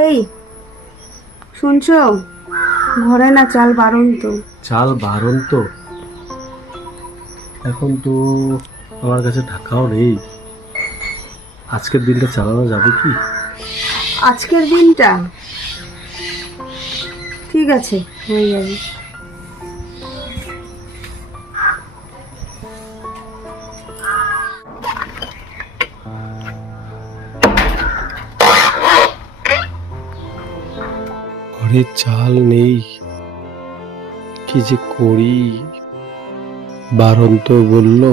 এই শুনছো, ঘরে না চাল বাড়ন্ত। চাল বারণ তো, এখন তো আমার কাছে টাকাও নেই। আজকের দিনটা চালানো যাবে কি? আজকের দিনটা ঠিক আছে, হয়ে যাবে। ঘরে চাল নেই, কি যে করি। বারণ তো বললো,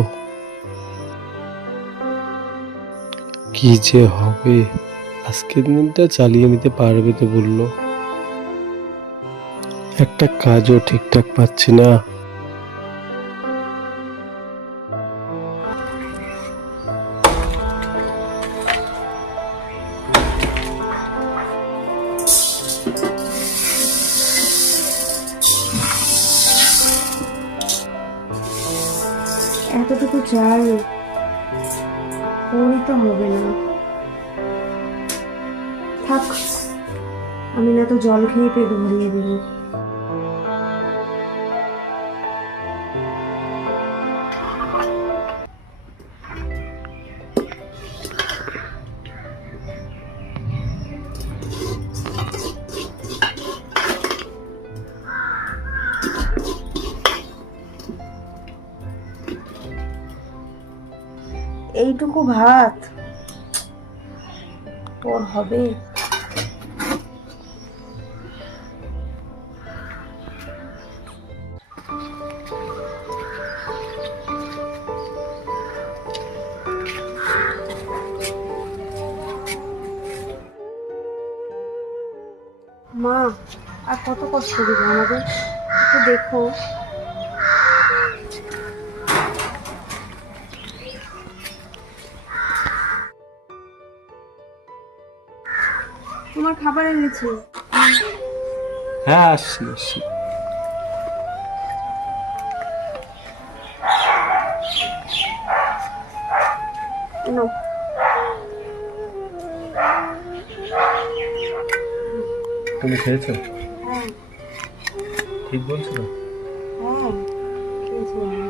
কি যে হবে। আজকের দিনটা চালিয়ে নিতে পারবে তো বললো, একটা কাজও ঠিকঠাক পাচ্ছি না। এতটুকু চাল ওরই তো হবে না। থাক, আমি না তো জল খেয়ে পেট ভরিয়ে দেবো। এইটুকু ভাত ওর হবে? মা, আর কত কষ্ট দেবে আমাদের? একটু দেখো। তোমার খাবার এনেছি। হ্যাঁ, আসছি আসছি। নাও। তুমি খেয়েছো? হ্যাঁ ঠিক বলছো না? হ্যাঁ, খেয়েছি আমি।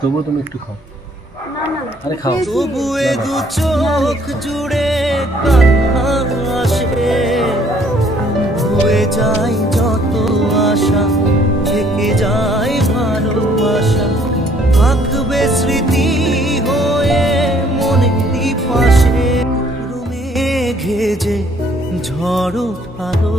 তবুও তুমি একটু খাও। না না, আরে খাও। খেয়েছি। তবুয়ে দু চোখ জুড়ে কান্না আসে, হয়ে যায় যত আশা, থেকে যায় ভালোবাসা, থাকবে স্মৃতি হয়ে মনেরই পাশে। রুমে ঘেজে ঝড় উঠালো।